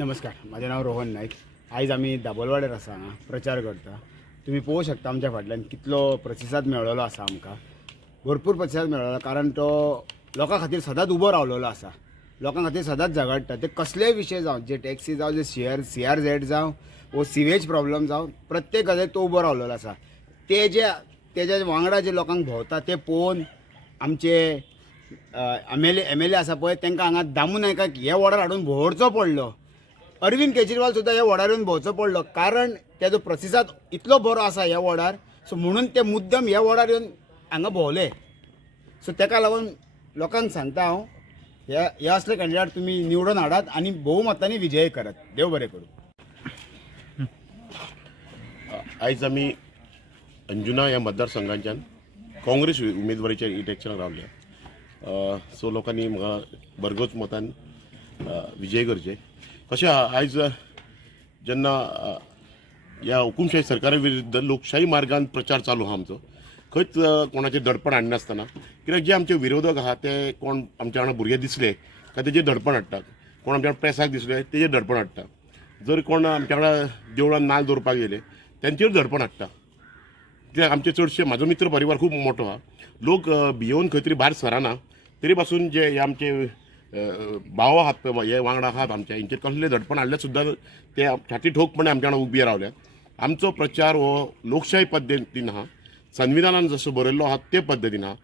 नमस्कार, माझे नाव रोहन नाईक. आज आम्ही दाबोलवाड्यार आसा, हांगा प्रचार करता. तुम्ही पळोवंक शकता आमच्या फाटल्यान कितलो प्रतिसाद मेळ्ळलो आसा. आमकां भरपूर प्रतिसाद मेळ्ळलो, कारण तो लोकां खातीर सदांच उबो रावलेलो आसा. लोकां खातीर सदांच झगडटा. ते कसलेय विशय जावं, जे टॅक्सी जावं, जे CRZ जावं, वो सिवेज प्रॉब्लम जावं, प्रत्येक गजालीर तो उबो रावलेलो आसा. तेज्या वांगडा जे लोकांक भोंवता ते पळोवन आमचे MLA आसा पळय, तांकां हांगा दामू नायकाक हे वॉर्डार हाडून भोंवडचो पडलो. अरविंद केजरीवाल सुद्दां ह्या वॉर्डार येवन भोंवचो पडलो, कारण तेजो प्रतिसाद इतलो बरो आसा ह्या वॉर्डार. सो म्हणून ते मुद्दम ह्या वॉर्डार येवन हांगा भोंवले. सो ताका लागून लोकांक सांगता हांव, हे असले कॅन्डिडेट तुमी निवडून हाडात आनी भोवमतांनी विजय करात. देव बरें करूं. आयज आमी अंजुना ह्या मतदारसंघांच्यान काँग्रेस उमेदवारीच्या इलेक्शनाक रावल्या. सो लोकांनी म्हाका भरघोस मतान विजय करचे. कशें आयज जेन्ना ह्या हुकुमशाही सरकारा विरुद्ध लोकशाही मार्गान प्रचार चालू आहा आमचो, खंयच कोणाचें दडपण हाडनासतना, कित्याक जे आमचे विरोधक आहा ते कोण आमचे वांगडा भुरगे दिसले काय तेजेर दडपण हाडटात, कोण आमच्या प्रेसाक दिसले तेजेर दडपण हाडटा, जर कोण आमच्या वांगडा देवळान नाल्ल दवरपाक गेले तेंचेर दडपण हाडटा. कित्याक आमचे चडशे, म्हाजो मित्र परिवार खूब मोठो आहा. लोक भियोवन खंय तरी भायर सराना, तरी पासून जे हे आमचे भाव आहात पळय, हे वांगडा आहात आमच्या, हेंचेर कसले दडपण हाडले सुद्दां ते छाती ठोकपणे आमच्या वांगडा उबे रावल्या. आमचो प्रचार हो लोकशाही पद्दतीन आहा, संविधानान जसो बरयल्लो आहा ते पद्दतीन आहा.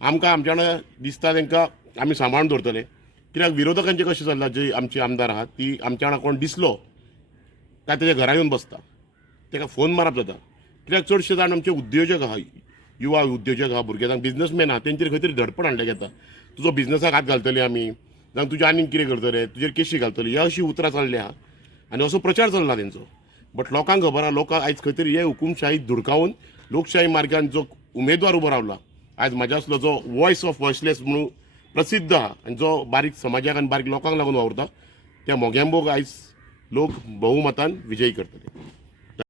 आमकां आमच्या वांगडा दिसता तांकां आमी सांबाळून दवरतले. कित्याक विरोधकांचें कशें चल्लां, जे आमचे आमदार आहात ती आमच्या वांगडा कोण दिसलो काय तेज्या घरा येवन बसता, ताका फोन मारप जाता. कित्याक चडशे जाण आमचे उद्योजक आहा, युवा उद्योजक आहा, भुरगे जावन बिझनसमॅन आहा, तेंचेर खंय तरी दडपण हाडले घेता. तुजो बिझनसाक हात घालतले आमी, जावं तुजें आनीक कितें करतले, तुजेर केशी घालतले, ह्या अशीं उतरां चालली आहा आनी असो प्रचार चल्ला तेंचो. बट लोकांक खबर आहा, लोकांक आयज खंय तरी हे हुकुमशाही धुडकावून लोकशाही मार्गान जो उमेदवार उबो रावला, आयज म्हाज्या असलो जो वॉयस ऑफ वॉयसलेस म्हणून प्रसिद्ध आहा आनी जो बारीक समाजाक आनी बारीक लोकांक लागून वावुरता, त्या मोग्यांबोक आयज लोक भोवमतान विजयी करतले.